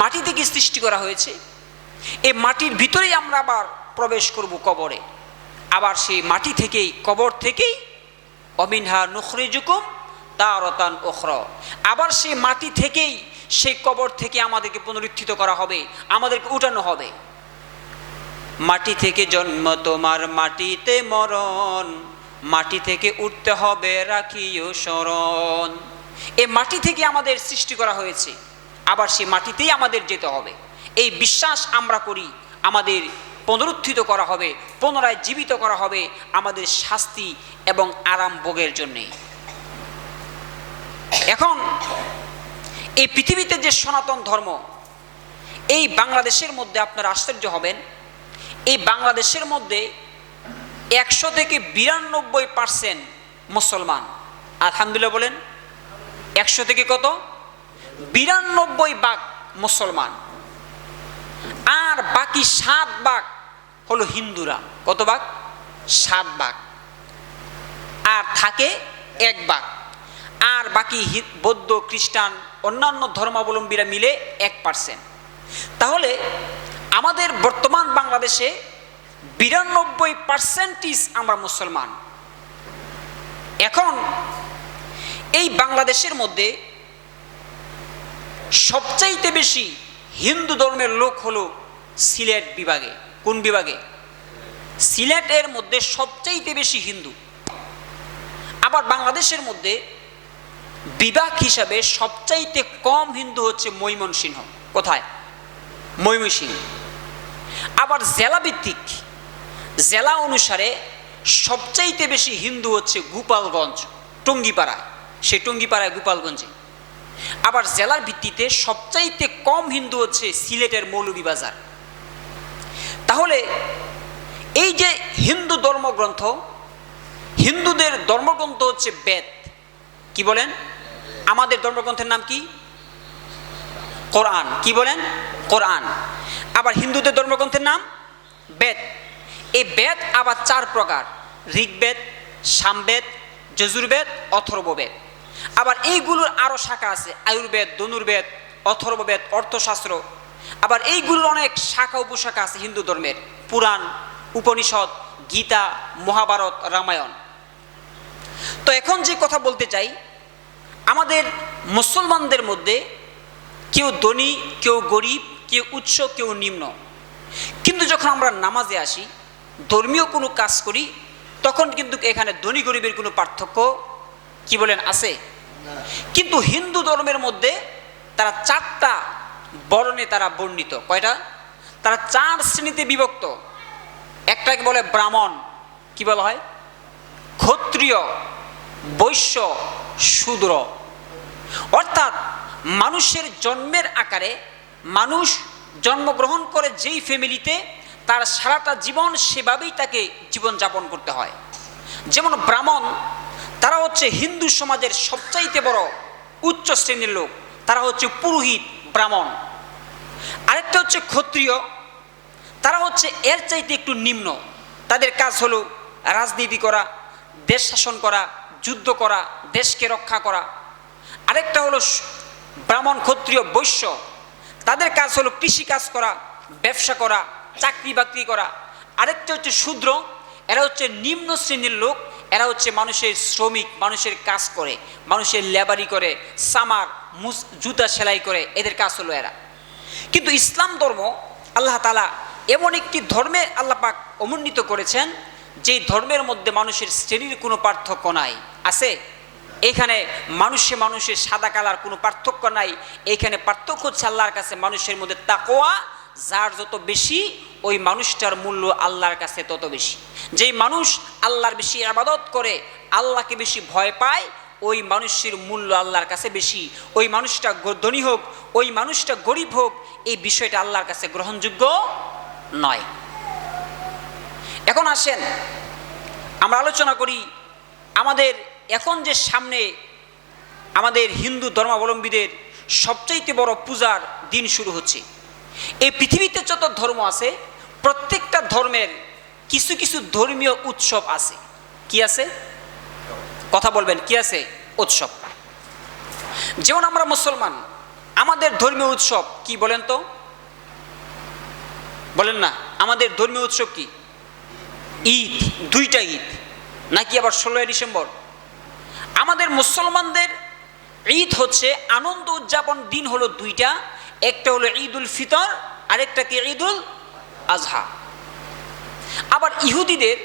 মাটি থেকে সৃষ্টি করা হয়েছে। এই মাটির ভিতরেই আমরা আবার প্রবেশ করব কবরে। আবার সেই মাটি থেকেই, কবর থেকেই অমিনহা নুখরিজুকুম তারাতান উখরা, আবার সেই মাটি থেকেই, সেই কবর থেকে আমাদেরকে পুনরুত্থিত করা হবে, আমাদেরকে উঠানো হবে। মাটি থেকে জন্ম তোমার, মাটিতে মরণ, মাটি থেকে উঠতে হবে রাখিও স্মরণ। এই মাটি থেকে আমাদের সৃষ্টি করা হয়েছে, আবার সেই মাটিতেই আমাদের যেতে হবে। এই বিশ্বাস আমরা করি। আমাদের পুনরুত্থিত করা হবে, পুনরায় জীবিত করা হবে আমাদের শাস্তি এবং আরাম ভোগের জন্যে। এখন এই পৃথিবীতে যে সনাতন ধর্ম, এই বাংলাদেশের মধ্যে আপনারা আশ্চর্য হবেন, এই বাংলাদেশের মধ্যে 100 থেকে 92% মুসলমান। আলহামদুলিল্লাহ বলেন। 100 থেকে কত? 92% মুসলমান। আর বাকি 7% হলো হিন্দুরা। কত ভাগ? 7%। আর থাকে 1%। আর বাকি বৌদ্ধ, খ্রিস্টান, অন্যান্য ধর্মাবলম্বীরা মিলে 1%। তাহলে আমাদের বর্তমান বাংলাদেশে 92% আমরা মুসলমান। এখন এই বাংলাদেশের মধ্যে সবচাইতে বেশি হিন্দু ধর্মের লোক হলো সিলেট বিভাগে। কোন বিভাগে? সিলেটের মধ্যে সবচাইতে বেশি হিন্দু। আবার বাংলাদেশের মধ্যে বিভাগ হিসাবে সবচাইতে কম হিন্দু হচ্ছে ময়মনসিংহ। কোথায়? ময়মনসিংহ। আবার জেলা ভিত্তিক, জেলা অনুসারে সবচাইতে বেশি হিন্দু হচ্ছে গোপালগঞ্জ, টঙ্গিপাড়ায়, সেই টঙ্গিপাড়ায় গোপালগঞ্জে। আবার জেলার ভিত্তিতে সবচাইতে কম হিন্দু হচ্ছে সিলেটের মৌলভীবাজার। তাহলে এই যে হিন্দু ধর্মগ্রন্থ, হিন্দুদের ধর্মগ্রন্থ হচ্ছে বেদ। কি বলেন? আমাদের ধর্মগ্রন্থের নাম কি? কোরআন। কি বলেন? কোরআন। আবার হিন্দুদের ধর্মগ্রন্থের নাম বেদ। এই বেদ আবার 4 প্রকার: ঋগ্বেদ, সামবেদ, যজুর্বেদ, অথর্ববেদ। আবার এইগুলোর আরো শাখা আছে: আয়ুর্বেদ, ধনুর্বেদ, অথর্ববেদ, অর্থশাস্ত্র। আবার এইগুলোর অনেক শাখা উপশাখা আছে হিন্দু ধর্মের: পুরাণ, উপনিষদ, গীতা, মহাভারত, রামায়ণ। তো এখন যে কথা বলতে চাই, আমাদের মুসলমানদের মধ্যে কেউ ধনী, কেউ গরিব, কেউ উচ্চ, কেউ নিম্ন। কিন্তু যখন আমরা নামাজে আসি, ধর্মীয় কোনো কাজ করি, তখন কিন্তু এখানে ধনী গরিবের কোনো পার্থক্য, কি বলেন, আছে? কিন্তু হিন্দু ধর্মের মধ্যে তারা 4টা বর্ণে তারা বর্ণিত। কয়টা? তারা 4 শ্রেণীতে বিভক্ত। একটাকে বলে ব্রাহ্মণ, কি বলা হয়? ক্ষত্রিয়, বৈশ্য, শূদ্র। অর্থাৎ মানুষের জন্মের আকারে মানুষ জন্মগ্রহণ করে যেই ফ্যামিলিতে, তার সারাটা জীবন সেভাবেই তাকে জীবনযাপন করতে হয়। যেমন ব্রাহ্মণ, তারা হচ্ছে হিন্দু সমাজের সবচাইতে বড় উচ্চ শ্রেণীর লোক, তারা হচ্ছে পুরোহিত, ব্রাহ্মণ। আরেকটা হচ্ছে ক্ষত্রিয়, তারা হচ্ছে এর চাইতে একটু নিম্ন। তাদের কাজ হলো রাজনীতি করা, দেশ শাসন করা, যুদ্ধ করা, দেশকে রক্ষা করা। আরেকটা হলো ব্রাহ্মণ, ক্ষত্রিয়, বৈশ্য, তাদের কাজ হলো কৃষিকাজ করা, ব্যবসা করা, চাকরি বাকরি করা। আরেকটা হচ্ছে শূদ্র, এরা হচ্ছে নিম্ন শ্রেণীর লোক। এরা হচ্ছে মানুষের শ্রমিক, মানুষের কাজ করে, মানুষের লেবারি করে, সামার, জুতা সেলাই করে, এদের কাজ হলো এরা। কিন্তু ইসলাম ধর্ম, আল্লাহ তাআলা এমন একটি ধর্মে আল্লাহ পাক সমন্বিত করেছেন, যেই ধর্মের মধ্যে মানুষের শ্রেণীর কোনো পার্থক্য নাই। আছে? এখানে মানুষের সাদা কালার কোনো পার্থক্য নাই। এখানে পার্থক্য হচ্ছে আল্লাহর কাছে মানুষের মধ্যে তাকওয়া, যার যত বেশি ওই মানুষটার মূল্য আল্লাহর কাছে তত বেশি। যেই মানুষ আল্লাহর বেশি ইবাদত করে, আল্লাহকে বেশি ভয় পায়, ওই মানুষের মূল্য আল্লাহর কাছে বেশি। ওই মানুষটা ধনী হোক, ওই মানুষটা গরিব হোক, এই বিষয়টা আল্লাহর কাছে গ্রহণযোগ্য নয়। এখন আসেন আমরা আলোচনা করি, আমাদের এখন যে সামনে আমাদের হিন্দু ধর্মাবলম্বীদের সবচাইতে বড় পূজার দিন শুরু হচ্ছে। এই পৃথিবীতে যত ধর্ম আছে, প্রত্যেকটা ধর্মের কিছু কিছু ধর্মীয় উৎসব আছে। কি আছে? কথা বলবেন, কি আছে? উৎসব। যেমন আমরা মুসলমান, আমাদের ধর্মীয় উৎসব কি বলেন তো? বলেন না, আমাদের ধর্মীয় উৎসব কি? ঈদ, দুইটা ঈদ, নাকি আবার 16ই ডিসেম্বর? আমাদের মুসলমানদের ঈদ হচ্ছে আনন্দ উদযাপন দিন হলো দুইটা, একটা হলো ঈদুল ফিতর, আরেকটা কি ঈদুল আজহা। আবার ইহুদিদের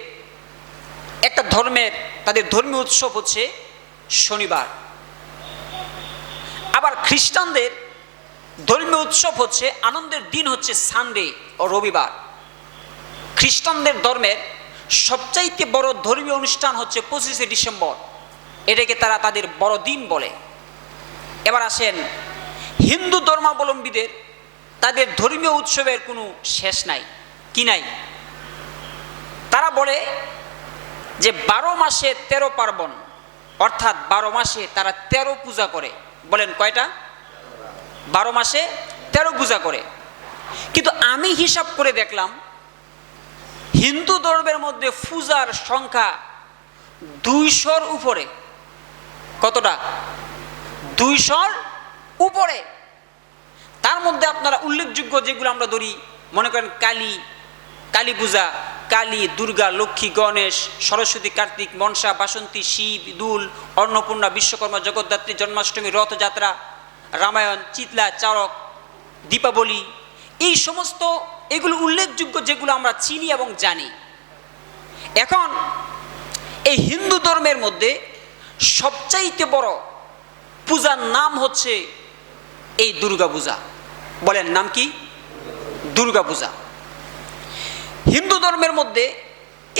একটা ধর্মের তাদের ধর্মীয় উৎসব হচ্ছে শনিবার। আবার খ্রিস্টানদের ধর্মীয় উৎসব হচ্ছে আনন্দের দিন হচ্ছে সানডে ও রবিবার। খ্রিস্টানদের ধর্মের সবচাইতে বড় ধর্মীয় অনুষ্ঠান হচ্ছে 25শে ডিসেম্বর, এটাকে তারা তাদের বড়দিন বলে। এবার আসেন হিন্দু ধর্মাবলম্বীদের, তাদের ধর্মীয় উৎসবের কোনো শেষ নাই। কি নাই? তারা বলে যে 12 মাসে 13 পার্বণ, অর্থাৎ 12 মাসে তারা 13 পূজা করে। বলেন কয়টা? 12 মাসে 13 পূজা করে। কিন্তু আমি হিসাব করে দেখলাম হিন্দু ধর্মের মধ্যে পূজার সংখ্যা 200-র উপরে। কতটা? 200-র উপরে। তার মধ্যে আপনারা উল্লেখযোগ্য যেগুলো আমরা ধরি, মনে করেন কালী পূজা, কালী, দুর্গা, লক্ষ্মী, গণেশ, সরস্বতী, কার্তিক, মনসা, বাসন্তী, শিব, দুল, অন্নপূর্ণা, বিশ্বকর্মা, জগদ্ধাত্রী, জন্মাষ্টমী, রথযাত্রা, রামায়ণ, চিতলা, চারক, দীপাবলি, এই সমস্ত এগুলো উল্লেখযোগ্য যেগুলো আমরা চিনি এবং জানি। এখন এই হিন্দু ধর্মের মধ্যে সবচাইতে বড় পূজার নাম হচ্ছে এই দুর্গা পূজা। বলেন নাম কি? দুর্গা পূজা। হিন্দু ধর্মের মধ্যে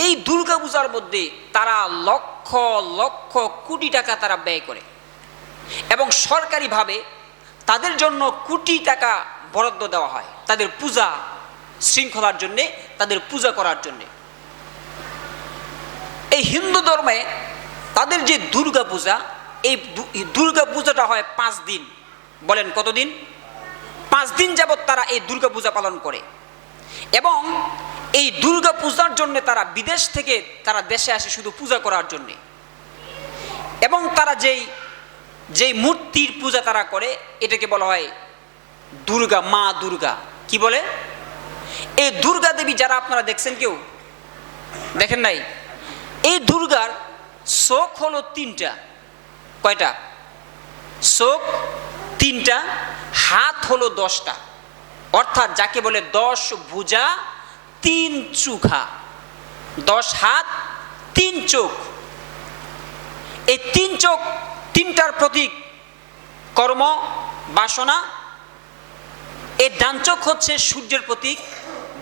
এই দুর্গা পূজার মধ্যে তারা লক্ষ লক্ষ কোটি টাকা তারা ব্যয় করে এবং সরকারিভাবে তাদের জন্য কোটি টাকা বরাদ্দ দেওয়া হয় তাদের পূজা শৃঙ্খলার জন্যে, তাদের পূজা করার জন্যে। এই হিন্দু ধর্মে তাদের যে দুর্গা পূজা, এই দুর্গা পূজাটা হয় 5 দিন। বলেন কতদিন? 5 দিন যাবৎ তারা এই দুর্গা পূজা পালন করে এবং এই দুর্গা পূজার জন্য তারা বিদেশ থেকে তারা দেশে আসে শুধু পূজা করার জন্যে। এবং তারা যেই মূর্তির পূজা তারা করে এটাকে বলা হয় দুর্গা, মা দুর্গা। কি বলে? এই দুর্গা দেবী যারা আপনারা দেখছেন, কেউ দেখেন নাই? এই দুর্গার চোখ হলো 3টা। কয়টা? চোখ 3টা, হাত হলো 10টা, অর্থাৎ যাকে বলে 10 ভুজা 3 চোখা, 10 হাত 3 চোখ। এই 3 চোখ, 3টার প্রতীক কর্ম, বাসনা। এই ডান চোখ হচ্ছে সূর্যের প্রতীক,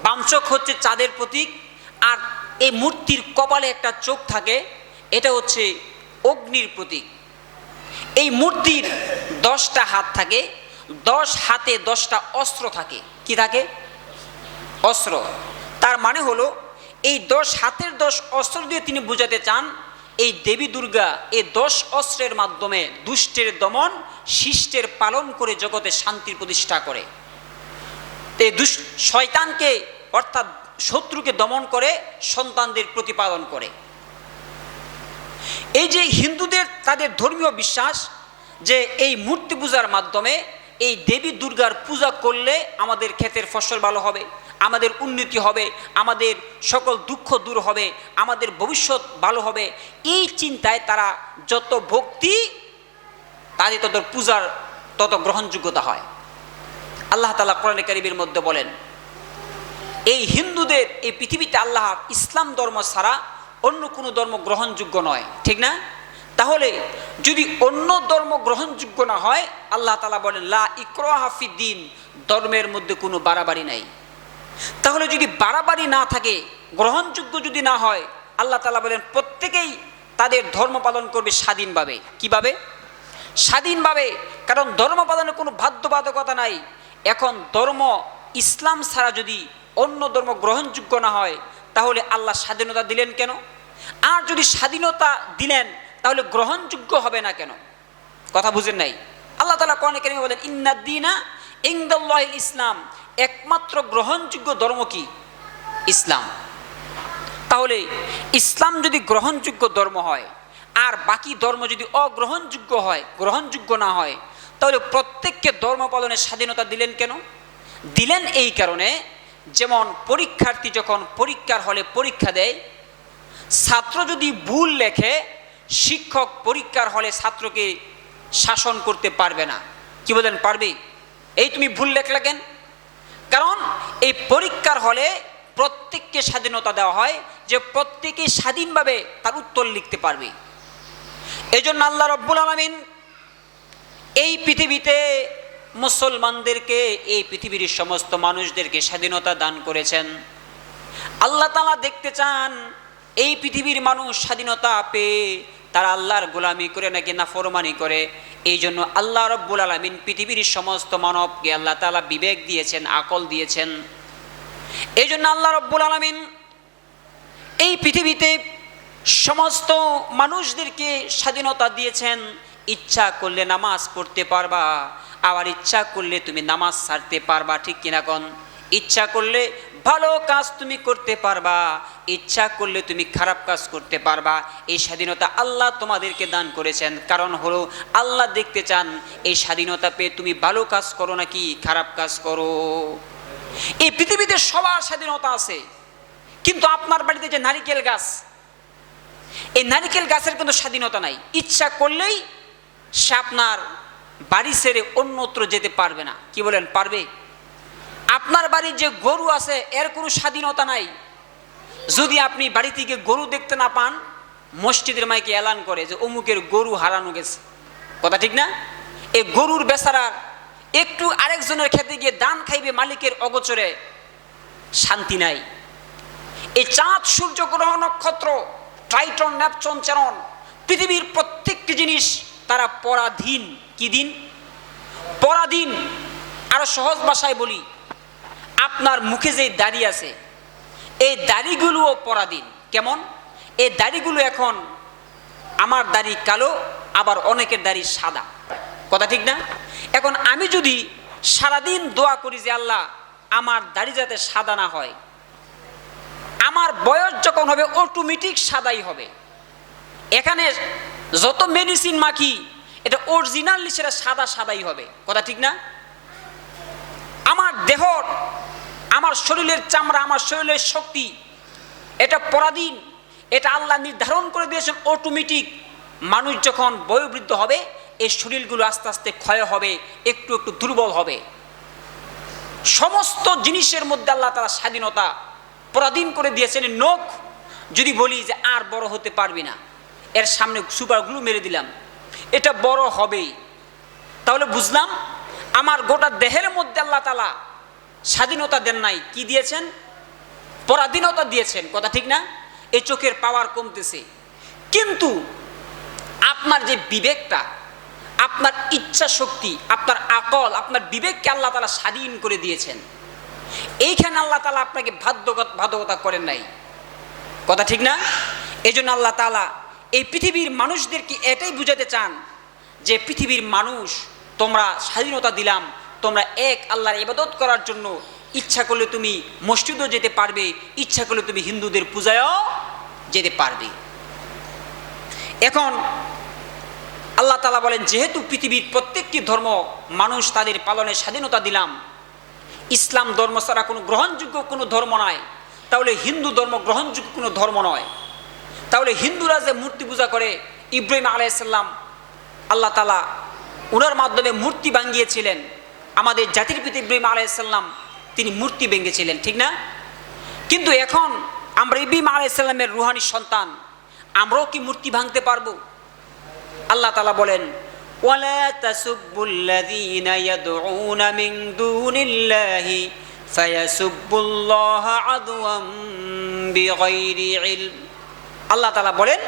বাম চোখ হচ্ছে চাঁদের প্রতীক, আর এই মূর্তির কপালে একটা চোখ থাকে, এটা হচ্ছে অগ্নির প্রতীক। এই মূর্তির 10টা হাত থাকে, 10 হাতে 10টা অস্ত্র থাকে। কি থাকে? অস্ত্র। তার মানে হলো এই 10 হাতের 10 অস্ত্র দিয়ে তিনি বোঝাতে চান এই দেবী দুর্গা এই 10 অস্ত্রের মাধ্যমে দুষ্টের দমন, শিষ্টের পালন করে জগতে শান্তির প্রতিষ্ঠা করে। এই শয়তানকে অর্থাৎ শত্রুকে দমন করে সন্তানদের প্রতিপালন করে। এই যে হিন্দুদের তাদের ধর্মীয় বিশ্বাস যে এই মূর্তি পূজার মাধ্যমে এই দেবী দুর্গার পূজা করলে আমাদের ক্ষেতের ফসল ভালো হবে, আমাদের উন্নতি হবে, আমাদের সকল দুঃখ দূর হবে, আমাদের ভবিষ্যৎ ভালো হবে, এই চিন্তায় তারা যত ভক্তি তাদের তত পূজার তত গ্রহণযোগ্যতা হয়। আল্লাহ তাআলা কোরআনে কারীমের মধ্যে বলেন এই হিন্দুদের এই পৃথিবীতে আল্লাহ ইসলাম ধর্ম ছাড়া অন্য কোনো ধর্ম গ্রহণযোগ্য নয়, ঠিক না? তাহলে যদি অন্য ধর্ম গ্রহণযোগ্য না হয়, আল্লাহ তাআলা বলেন লা ইকরাহা ফিদ্দিন, ধর্মের মধ্যে কোনো বাড়াবাড়ি নাই। তাহলে যদি বাড়াবাড়ি না থাকে, গ্রহণযোগ্য যদি না হয়, আল্লাহ তাআলা বলেন প্রত্যেকেই তাদের ধর্ম পালন করবে স্বাধীনভাবে। কিভাবে? স্বাধীনভাবে। কারণ ধর্ম পালনের কোনো বাধ্যবাধকতা নাই। এখন ধর্ম ইসলাম ছাড়া যদি অন্য ধর্ম গ্রহণযোগ্য না হয়, তাহলে আল্লাহ স্বাধীনতা দিলেন কেন? আর যদি স্বাধীনতা দিলেন তাহলে গ্রহণযোগ্য হবে না কেন? কথা বুঝেন নাই? আল্লাহ তাআলা কোরআনে কারীমে বলেন ইন্নাদ দীনা ইনদাল্লাহিল ইসলাম, একমাত্র গ্রহণযোগ্য ধর্ম কি? ইসলাম। তাহলে ইসলাম যদি গ্রহণযোগ্য ধর্ম হয় আর বাকি ধর্ম যদি অগ্রহণযোগ্য হয়, গ্রহণযোগ্য না হয়, তাহলে প্রত্যেককে ধর্ম পালনের স্বাধীনতা দিলেন কেন? দিলেন এই কারণে, যেমন পরীক্ষার্থী যখন পরীক্ষার হলে পরীক্ষা দেয়, ছাত্র যদি ভুল লেখে শিক্ষক পরীক্ষার হলে ছাত্রকে শাসন করতে পারবে না। কি বলেন, পারবে? এই তুমি ভুল লেখলা কেন? কারণ এই পরীক্ষার হলে প্রত্যেককে স্বাধীনতা দেওয়া হয় যে প্রত্যেকে স্বাধীনভাবে তার উত্তর লিখতে পারবে। এই জন্য আল্লাহ রব্বুল আলামিন এই পৃথিবীতে মুসলমানদেরকে, এই পৃথিবীর সমস্ত মানুষদেরকে স্বাধীনতা দান করেছেন। আল্লাহ তাআলা দেখতে চান এই পৃথিবীর মানুষ স্বাধীনতা পেয়ে তারা আল্লাহর গোলামি করে নাকি নাফরমানি করে। এই জন্য আল্লাহ রব্বুল আলামিন পৃথিবীর সমস্ত মানবকে আল্লাহ তাআলা বিবেক দিয়েছেন, আকল দিয়েছেন। এই জন্য আল্লাহ রব্বুল আলামিন এই পৃথিবীতে সমস্ত মানুষদেরকে স্বাধীনতা দিয়েছেন। ইচ্ছা করলে নামাজ পড়তে পারবা, আবার ইচ্ছা করলে তুমি নামাজ ছাড়তে পারবা, ঠিক কিনা কোন? ইচ্ছা করলে ভালো কাজ তুমি করতে পারবা, ইচ্ছা করলে তুমি খারাপ কাজ করতে পারবা। এই স্বাধীনতা আল্লাহ তোমাদেরকে দান করেছেন। কারণ হলো আল্লাহ দেখতে চান এই স্বাধীনতা পেয়ে তুমি ভালো কাজ করো নাকি খারাপ কাজ করো। এই পৃথিবীতে সবার স্বাধীনতা আছে, কিন্তু আপনার বাড়িতে যে নারিকেল গাছ, এই নারিকেল গাছের কিন্তু স্বাধীনতা নাই। ইচ্ছা করলেই সে আপনার বাড়ি ছেড়ে অন্যত্র যেতে পারবে না। কি বলেন, পারবে? আপনার বাড়ির যে গরু আছে এর কোনো স্বাধীনতা নাই। যদি আপনি বাড়ি থেকে গরু দেখতে না পান, মসজিদের মাইকে এলান করে যে অমুকের গরু হারানো গেছে। কথা ঠিক না? এই গরুর বেচারার একটু আরেকজনের খেতে গিয়ে দান খাইবে মালিকের অগোচরে, শান্তি নাই। এই চাঁদ, সূর্য, গ্রহ, নক্ষত্র, টাইটন, নেপচুন, চেরন, পৃথিবীর প্রত্যেকটি জিনিস তারা পরাধীন। কি দিন? পরাধীন। আরো সহজ ভাষায় বলি, আপনার মুখে যে দাড়ি আছে এই দাড়িগুলোও পরাধীন। কেমন? এই দাড়িগুলো এখন আমার দাড়ি কালো, আবার অনেকের দাড়ি সাদা। কথা ঠিক না? এখন আমি যদি সারাদিন দোয়া করি যে আল্লাহ আমার দাড়ি যাতে সাদা না হয়, আমার বয়স যখন হবে অটোমেটিক সাদাই হবে। এখানে যত মেডিসিন মাখি এটা অরিজিনালি সেটা সাদা সাদাই হবে। কথা ঠিক না? আমার দেহ, আমার শরীরের চামড়া, আমার শরীরের শক্তি এটা পরাধীন। এটা আল্লাহ নির্ধারণ করে দিয়েছেন অটোমেটিক। মানুষ যখন বয়োবৃদ্ধ হবে এই শরীরগুলো আস্তে আস্তে ক্ষয় হবে, একটু একটু দুর্বল হবে। সমস্ত জিনিসের মধ্যে আল্লাহ তাআলা স্বাধীনতা পরাধীন করে দিয়েছেন। নখ যদি বলি যে আর বড় হতে পারবি না, এর সামনে সুপার গ্লু মেরে দিলাম, এটা বড় হবেই। তাহলে বুঝলাম আমার গোটা দেহের মধ্যে আল্লাহ তাআলা স্বাধীনতা দেন নাই, কি দিয়েছেন? পরাধীনতা দিয়েছেন। কথা ঠিক না? এই চোখের পাওয়ার কমতেছে, কিন্তু আপনার যে বিবেকটা, আপনার ইচ্ছা শক্তি, আপনার আকল, আপনার বিবেককে আল্লাহ তাআলা স্বাধীন করে দিয়েছেন। এইখানে আল্লাহ তাআলা আপনাকে বাধ্যকতা করেন নাই। কথা ঠিক না? এই জন্য আল্লাহ তাআলা এই পৃথিবীর মানুষদেরকে এটাই বুঝাতে চান যে পৃথিবীর মানুষ, তোমরা স্বাধীনতা দিলাম, তোমরা এক আল্লাহর ইবাদত করার জন্য। ইচ্ছা করলে তুমি মসজিদও যেতে পারবে, ইচ্ছা করলে তুমি হিন্দুদের পূজায়ও যেতে পারবে। এখন আল্লাহ তাআলা বলেন যেহেতু পৃথিবীর প্রত্যেকটি ধর্ম মানুষ তাদের পালনের স্বাধীনতা দিলাম, ইসলাম ধর্ম ছাড়া কোনো গ্রহণযোগ্য কোনো ধর্ম নয়, তাহলে হিন্দু ধর্ম গ্রহণযোগ্য কোনো ধর্ম নয়। তাহলে হিন্দুরা যে মূর্তি পূজা করে, ইব্রাহিম আলাইহিস সালাম আল্লাহ তাআলা ওনার মাধ্যমে মূর্তি ভাঙিয়েছিলেন। আমাদের জাতির পিতা ইব্রাহিম আলাইহিস সালাম তিনি মূর্তি ভেঙেছিলেন, ঠিক না? কিন্তু এখন আমরা ইব্রাহিম আলাইহিস সালামের রুহানি সন্তান, আমরাও কি মূর্তি ভাঙতে পারবো? আল্লাহ তাআলা বলেন ওয়ালা তাসুব্বুল্লাযীনা ইয়াদউনা মিন দুনিল্লাহি ফায়াসুব্বুল্লাহা আদওয়াম বিগাইরি ইলম। আল্লাহ তাআলা বলেন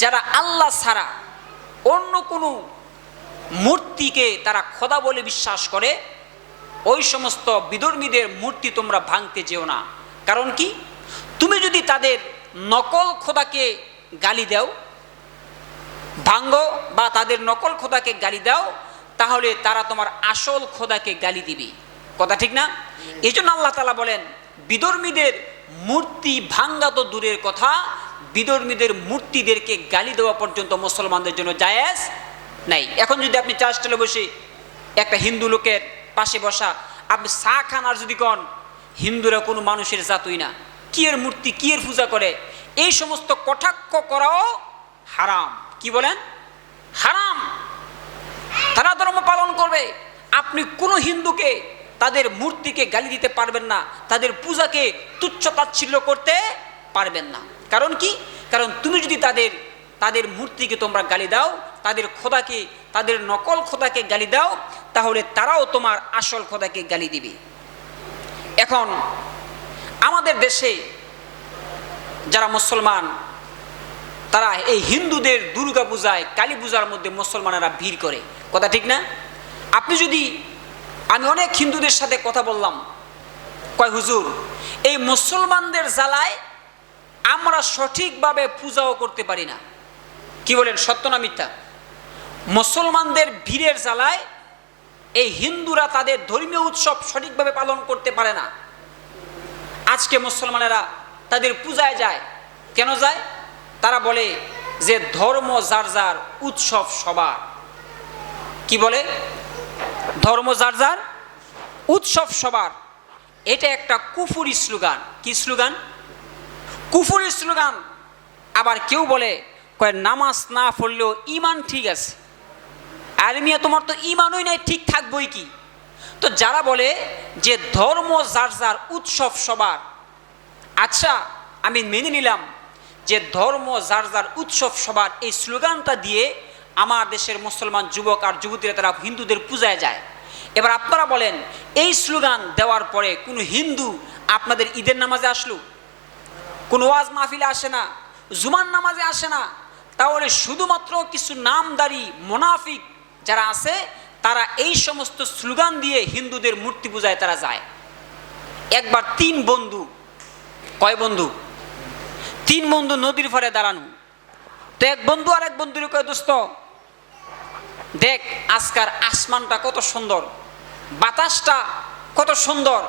যারা আল্লাহ ছাড়া অন্য কোনো মূর্তিকে তারা খোদা বলে বিশ্বাস করে, ওই সমস্ত বিধর্মীদের মূর্তি তোমরা ভাঙতে যেও না। কারণ কি? তুমি যদি তাদের নকল খোদাকে গালি দাও, ভাঙ্গো, বা তাদের নকল খোদাকে গালি দাও, তাহলে তারা তোমার আসল খোদাকে গালি দিবে। কথা ঠিক না? এই জন্য আল্লাহ তাআলা বলেন বিধর্মীদের মূর্তি ভাঙ্গা তো দূরের কথা, বিধর্মীদের মূর্তিদেরকে গালি দেওয়া পর্যন্ত মুসলমানদের জন্য জায়েজ নাই। এখন যদি আপনি চা স্টলে বসে একটা হিন্দু লোকের পাশে বসা আপনি চা খান আর যদি কন হিন্দুরা কোনো মানুষের জাতই না, কি এর মূর্তি, কি এর পূজা করে, এই সমস্ত কটাক্ষ করাও হারাম। কি বলেন? হারাম। তারা ধর্ম পালন করবে, আপনি কোনো হিন্দুকে তাদের মূর্তিকে গালি দিতে পারবেন না, তাদের পূজাকে তুচ্ছ তাচ্ছিল্য করতে পারবেন না। কারণ কি? কারণ তুমি যদি তাদের মূর্তিকে তোমরা গালি দাও, তাদের খোদাকে, তাদের নকল খোদাকে গালি দাও, তাহলে তারাও তোমার আসল খোদাকে গালি দিবে। এখন আমাদের দেশে যারা মুসলমান তারা এই হিন্দুদের দুর্গা পূজায়, কালী পূজার মধ্যে মুসলমানেরা ভিড় করে, কথা ঠিক না? আমি অনেক হিন্দুদের সাথে কথা বললাম, কয় হুজুর এই মুসলমানদের জ্বালায় আমরা সঠিকভাবে পূজাও করতে পারি না। কি বলেন, সত্য না মিথ্যা? মুসলমানদের ভিড়ের জ্বালায় এই হিন্দুরা তাদের ধর্মীয় উৎসব সঠিকভাবে পালন করতে পারে না। আজকে মুসলমানেরা তাদের পূজায় যায়, কেন যায়? তারা বলে যে ধর্ম যার যার, উৎসব সবার। কি বলে? ধর্ম যার যার, উৎসব সবার। এটা একটা কুফরি স্লোগান। কি স্লোগান? কুফরি স্লোগান। আবার কেউ বলে কয় নামাজ না পড়লেও ইমান ঠিক আছে। আর মিয়া তোমার তো ইমানই নাই, ঠিক থাকবই কি? তো যারা বলে যে ধর্ম যার যার, উৎসব সবার, আচ্ছা আমি মেনে নিলাম যে ধর্ম যার যার, উৎসব সবার এই স্লোগানটা দিয়ে আমার দেশের মুসলমান যুবক আর যুবতীরা তারা হিন্দুদের পূজায় যায়। এবার আপনারা বলেন এই স্লোগান দেওয়ার পরে কোনো হিন্দু আপনাদের ঈদের নামাজে আসলো, কোনো ওয়াজ মাহফিলে আসে না, জুমার নামাজে আসে না, তাহলে শুধুমাত্র কিছু নামদারি মুনাফিক যারা আছে তারা এই সমস্ত স্লোগান দিয়ে হিন্দুদের মূর্তি পূজায় তারা যায়। একবার তিন বন্ধু, কয় বন্ধু? তিন বন্ধু নদীর পাড়ে দাঁড়ানো। তো এক বন্ধু আর এক বন্ধুর কয় দোস্ত দেখ আজকার আসমানটা কত সুন্দর, বাতাসটা কত সুন্দর,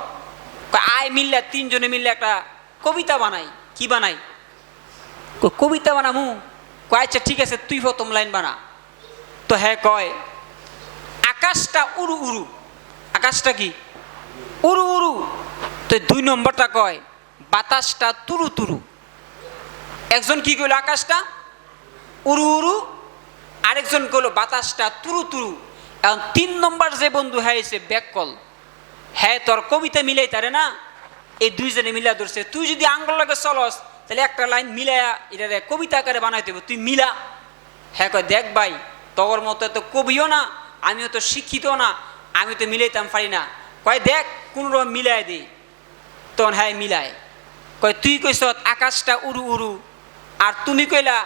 আয় মিললে তিনজনে মিললে একটা কবিতা বানাই। কি বানাই? কবিতা বানামু। কয় আচ্ছা ঠিক আছে, তুই প্রথম লাইন বানা। তো হ্যাঁ কয় আকাশটা উড়ু উড়ু। আকাশটা কি? উড়ু উড়ু। তো দুই নম্বরটা কয় বাতাসটা তুরু তুরু। একজন কি কইল আকাশটা উড়ু উড়ু, আরেকজন কইল বাতাসটা তুরু তুরু। এখন তিন নম্বর যে বন্ধু হ্যাঁ এসে ব্যাককল, হ্যাঁ তোর কবিতা মিলাই তারে না, এই দুইজনে মিলা ধরছে। তুই যদি আঙ্গুল লাগে চলস তাহলে একটা লাইন মিলাইয়া এটা কবিতা আকারে বানাইতে হবে, তুই মিলা। হ্যাঁ কয় দেখ ভাই তোর মতো এত কবিও না, আমিও তো শিক্ষিত না, আমি তো মিলাইতাম পারি না। কয় দেখ কোন রকম মিলাই দে। তখন হ্যাঁ মিলায়। কয় তুই কইস আকাশটা উড়ু উড়ু, আর তুমি কইলা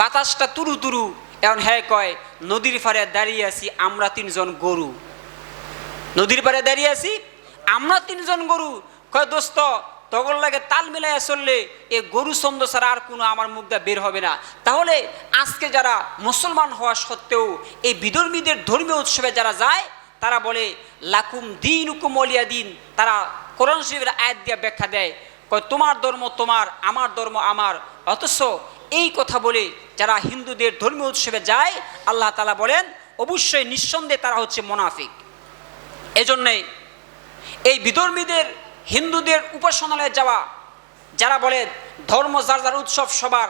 বাতাসটা তুরু তুরু। এখন হ্যাঁ কয় নদীর পাড়ে দাঁড়িয়ে আছি আমরা তিনজন গরু। নদীর পাড়ে দাঁড়িয়ে আছি আমরা তিনজন গরু। কয় দোস্ত তগর লাগে তাল মিলাইয়া চললে এ গরু ছন্দ ছাড়া আর কোনো আমার মুখ দিয়ে বের হবে না। তাহলে আজকে যারা মুসলমান হওয়া সত্ত্বেও এই বিধর্মীদের ধর্মীয় উৎসবে যারা যায় তারা বলে লাকুম দিন উকুম ওলিয়া দিন। তারা কোরআন শরীফের আয়াত দিয়ে ব্যাখ্যা দেয়, কয় তোমার ধর্ম তোমার, আমার ধর্ম আমার। অথচ এই কথা বলে যারা হিন্দুদের ধর্মীয় উৎসবে যায় আল্লাহ তাআলা বলেন অবশ্যই নিঃসন্দেহে তারা হচ্ছে মুনাফিক। এজন্যে এই বিধর্মীদের হিন্দুদের উপাসনালয়ে যাওয়া, যারা বলেন ধর্ম যার যার, উৎসব সবার,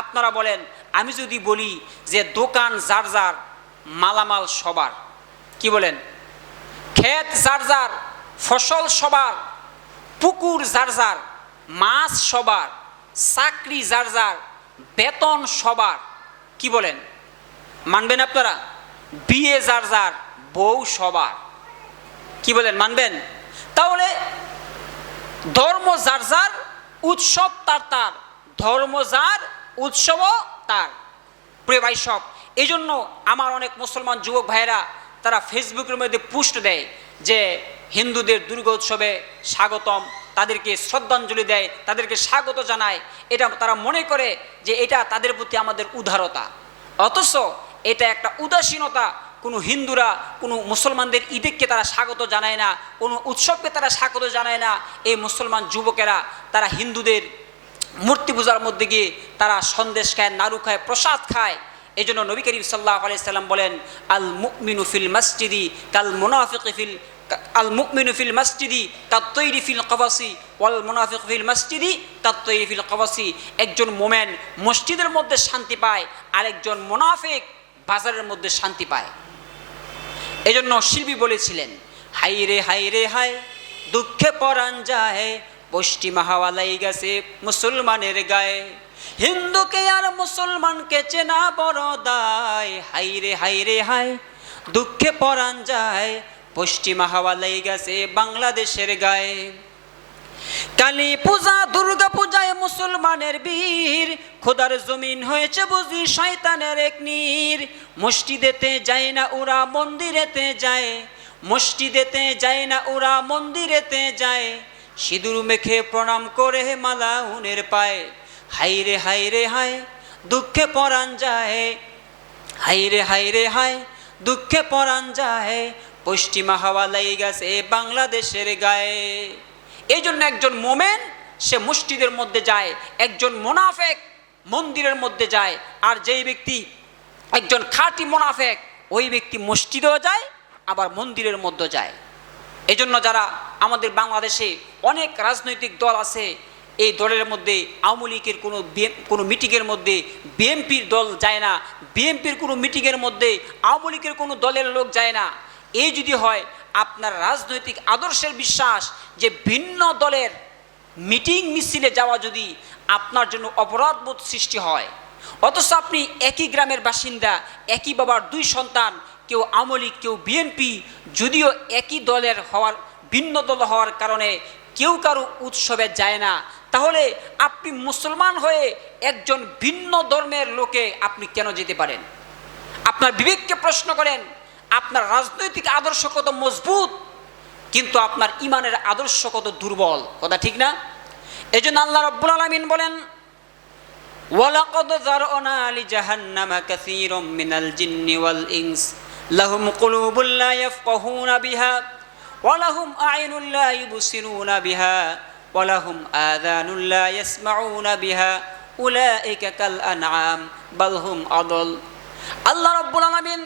আপনারা বলেন আমি যদি বলি যে দোকান যার যার, মালামাল সবার। কি বলেন? ক্ষেত যার যার, ফসল সবার, পুকুর যার যার, মাছ সবার, চাকরি যার যার, বেতন সবার। কি বলেন? মানবেন আপনারা? বিয়ে যার যার, বউ সবার। কি বলেন, মানবেন? তাহলে ধর্ম যার যার, উৎসব তার তার, ধর্ম যার, উৎসবও তার। প্রিয় ভাই সব, এই জন্য আমার অনেক মুসলমান যুবক ভাইয়েরা তারা ফেসবুকের মধ্যে পোস্ট দেয় যে হিন্দুদের দুর্গা উৎসবে স্বাগতম, তাদেরকে শ্রদ্ধাঞ্জলি দেয়, তাদেরকে স্বাগত জানায়। এটা তারা মনে করে যে এটা তাদের প্রতি আমাদের উদারতা, অথচ এটা একটা উদাসীনতা। কোনো হিন্দুরা কোনো মুসলমানদের ঈদকে তারা স্বাগত জানায় না, কোনো উৎসবকে তারা স্বাগত জানায় না। এই মুসলমান যুবকেরা তারা হিন্দুদের মূর্তি পূজার মধ্যে গিয়ে তারা সন্দেশ খায়, নাড়ু খায়, প্রসাদ খায়। এই জন্য নবী করিম সাল্লাল্লাহু আলাইহি সাল্লাম বলেন, আল মুমিনু ফিল মসজিদি কাল মুনাফিকি ফিল আল মুমিনু ফিল মসজিদি কাত-তৈরি ফিল কবাসি ওয়াল মুনাফিক ফিল মসজিদি কাত-তৈরি ফিল কবাসি। একজন মোমেন মসজিদের মধ্যে শান্তি পায়, আরেকজন মুনাফিক বাজারের মধ্যে শান্তি পায়। এই জন্য শিল্পী বলেছিলেন, হাই রে হায় দুঃখে পরাণ যায়, পশ্চিমা হাওয়া লাই গেছে মুসলমানের গায়ে, হিন্দুকে আর মুসলমানকে চেনা বড় দায়, হাই রে হায় দুঃখে পরাণ যায়, পশ্চিমা হাওয়া লাই গেছে বাংলাদেশের গায়ে। কালী পূজা দুর্গা পূজায় মুসলমানের বীর, খোদার জমিন হয়েছে বুঝি শয়তানের এক নীর। মসজিদেতে যায় না ওরা মন্দিরেতে যায়, মসজিদেতে যায় না ওরা মন্দিরেতে যায়, সিঁদুর মেখে প্রণাম করে মালা উনের পায়, হাই রে হায় দুঃখে পরাণ যায়, হাই রে হায় দুঃখে পরাণ যায়, পশ্চিমা হাওয়া লাই গেছে বাংলাদেশের গায়ে। এই জন্য একজন মোমেন সে মসজিদের মধ্যে যায়, একজন মুনাফিক মন্দিরের মধ্যে যায়, আর যেই ব্যক্তি একজন খাঁটি মুনাফিক ওই ব্যক্তি মসজিদেও যায় আবার মন্দিরের মধ্যে যায়। এই জন্য যারা আমাদের বাংলাদেশে অনেক রাজনৈতিক দল আছে, এই দলের মধ্যে আওয়ামী লীগের কোনো মিটিংয়ের মধ্যে বিএনপির দল যায় না, বিএনপির কোনো মিটিংয়ের মধ্যে আওয়ামী লীগের কোনো দলের লোক যায় না। এই যদি হয় আপনার রাজনৈতিক আদর্শের বিশ্বাস যে ভিন্ন দলের মিটিং মিছিলে যাওয়া যদি আপনার জন্য অপরাধবোধ সৃষ্টি হয়, অথচ আপনি একই গ্রামের বাসিন্দা, একই বাবার দুই সন্তান, কেউ আওয়ামী লীগ কেউ বিএনপি, যদিও একই দলের হওয়ার ভিন্ন দল হওয়ার কারণে কেউ কারো উৎসবে যায় না, তাহলে আপনি মুসলমান হয়ে একজন ভিন্ন ধর্মের লোকে আপনি কেন যেতে পারেন? আপনার বিবেককে প্রশ্ন করেন। আপনার রাজনৈতিক আদর্শ কত মজবুত, কিন্তু আপনার ইমানের আদর্শ কত দুর্বল, কথা ঠিক না? এই জন্য আল্লাহ রাব্বুল আলামিন বলেন, ওয়ালাকাদ যারআনা লিজাহান্নামা কাসীরাম মিনাল জিন্নি ওয়াল ইনস লাহুম কুলুবুন লা ইয়াফকাহুনা বিহা ওয়া লাহুম আ'ইনুন লা ইবসিরুনা বিহা ওয়া লাহুম আযানুন লা ইয়াসমাউনা বিহা উলাইকা কাল আনআম বাল হুম আদল। আল্লাহ রাব্বুল আলামিন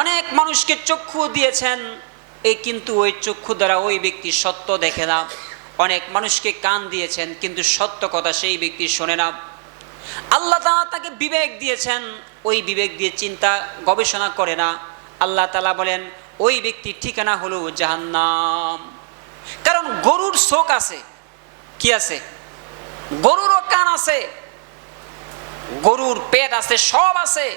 অনেক মানুষকে চক্ষু দিয়েছেন, কিন্তু ওই চক্ষু দ্বারা ওই ব্যক্তি সত্য দেখে না। অনেক মানুষকে কান দিয়েছেন, কিন্তু সত্য কথা সেই ব্যক্তি শোনে না। আল্লাহ তাআলা তাকে বিবেক দিয়েছেন, ওই বিবেক দিয়ে চিন্তা গবেষণা করে না। আল্লাহ তাআলা বলেন ওই ব্যক্তির ঠিকানা হলো জাহান্নাম। কারণ গরুর চোখ আছে, কি আছে? গরুরও কান আছে, গরুর পেট আছে, সব আছে,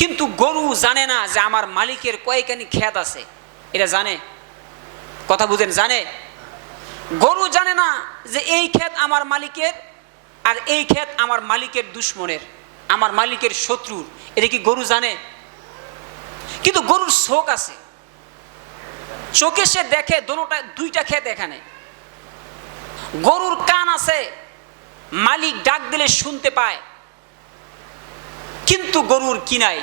কিন্তু গরু জানে না যে আমার মালিকের কয়খানি ক্ষেত আছে। এটা জানে? কথা বুঝেন? জানে? গরু জানে না যে এই ক্ষেত আমার মালিকের আর এই ক্ষেত আমার মালিকের দুশ্মনের, আমার মালিকের শত্রুর। এটা কি গরু জানে? কিন্তু গরুর চোখ আছে, চোখে সে দেখে দুইটা ক্ষেত এখানে। গরুর কান আছে, মালিক ডাক দিলে শুনতে পায়, কিন্তু গরুর কি নাই?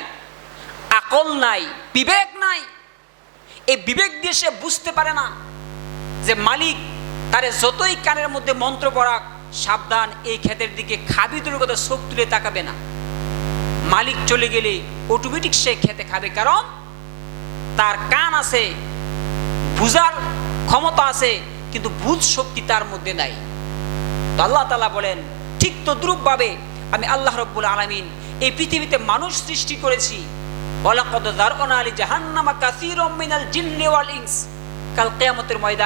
আকল নাই, বিবেক নাই। এই বিবেক দিয়ে সে বুঝতে পারে না যে মালিক তারে যতই কানের মধ্যে মন্ত্র পড়াক, সাবধান এই ক্ষেতের দিকে খাবি তুলে কথা চোখ তুলে তাকাবে না। মালিক চলে গেলে অটোমেটিক সে খেতে খাবে, কারণ তার কান আছে, বুঝার ক্ষমতা আছে, কিন্তু বুঝ শক্তি তার মধ্যে নাই। তো আল্লাহ তাআলা বলেন ঠিক তদ্রূপভাবে আমি আল্লাহ রাব্বুল আলামিন এই পৃথিবীতে মানুষ সৃষ্টি করেছি। ওয়ালাকাদ যারআনা লিজাহান্নামা কাসীরাম মিনাল জিন্নি ওয়াল ইনস। কাল কিয়ামতের ময়দানে